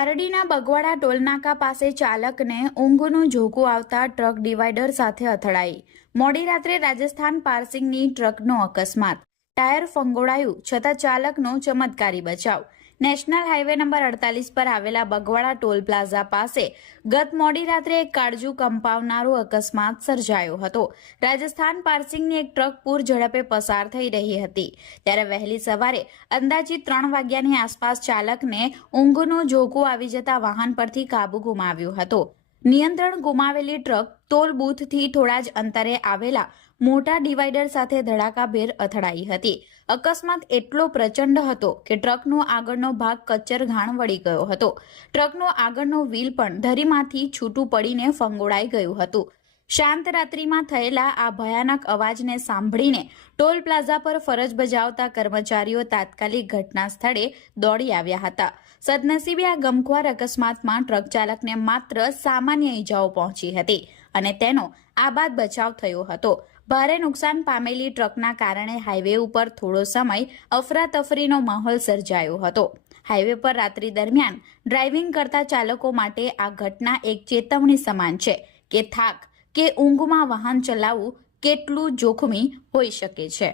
પારડીના બગવાડા ટોલનાકા પાસે ચાલકને ઊંઘનું ઝોકું આવતા ટ્રક ડિવાઈડર સાથે અથડાઈ। મોડી રાત્રે રાજસ્થાન પાર્સિંગની ટ્રકનો અકસ્માત, ટાયર ફંગોળાયું છતાં ચાલકનો ચમત્કારી બચાવ। નેશનલ હાઈવે નંબર 48 પર આવેલા બગવાડા ટોલ પ્લાઝા પાસે ગત મોડી રાત્રે એક કાળજુ કંપાવનારો અકસ્માત સર્જાયો હતો। રાજસ્થાન પાર્સિંગની એક ટ્રક પૂર ઝડપે પસાર થઈ રહી હતી ત્યારે વહેલી સવારે અંદાજિત 3 વાગ્યાની આસપાસ ચાલકને ઊંઘનું ઝોકું આવી જતા વાહન પરથી કાબુ ગુમાવ્યો હતો। નિયંત્રણ ગુમાવેલી ટ્રક ટોલ બૂથથી થોડા જ અંતરે આવેલા મોટા ડિવાઈડર સાથે ધડાકાભેર અથડાઈ હતી। અકસ્માત એટલો પ્રચંડ હતો કે ટ્રકનો આગળનો ભાગ કચ્ચર ઘાણ વળી ગયો હતો। ટ્રકનો આગળનો વ્હીલ પણ ધરીમાંથી છૂટું પડીને ફંગોળાઈ ગયું હતું। શાંત રાત્રિમાં થયેલા આ ભયાનક અવાજને સાંભળીને ટોલ પ્લાઝા પર ફરજ બજાવતા કર્મચારીઓ તાત્કાલિક ઘટના સ્થળે દોડી આવ્યા હતા। સદનસીબે આ ગમખ્વાર અકસ્માતમાં ટ્રક ચાલકને માત્ર સામાન્ય ઈજાઓ પહોંચી હતી અને તેનો આબાદ બચાવ થયો હતો। ભારે નુકસાન પામેલી ટ્રકના કારણે હાઈવે ઉપર થોડો સમય અફરાતફરીનો માહોલ સર્જાયો હતો। હાઈવે પર રાત્રિ દરમિયાન ડ્રાઇવિંગ કરતા ચાલકો માટે આ ઘટના એક ચેતવણી સમાન છે કે થાક કે ઊંઘમાં વાહન ચલાવવું કેટલું જોખમી હોઈ શકે છે।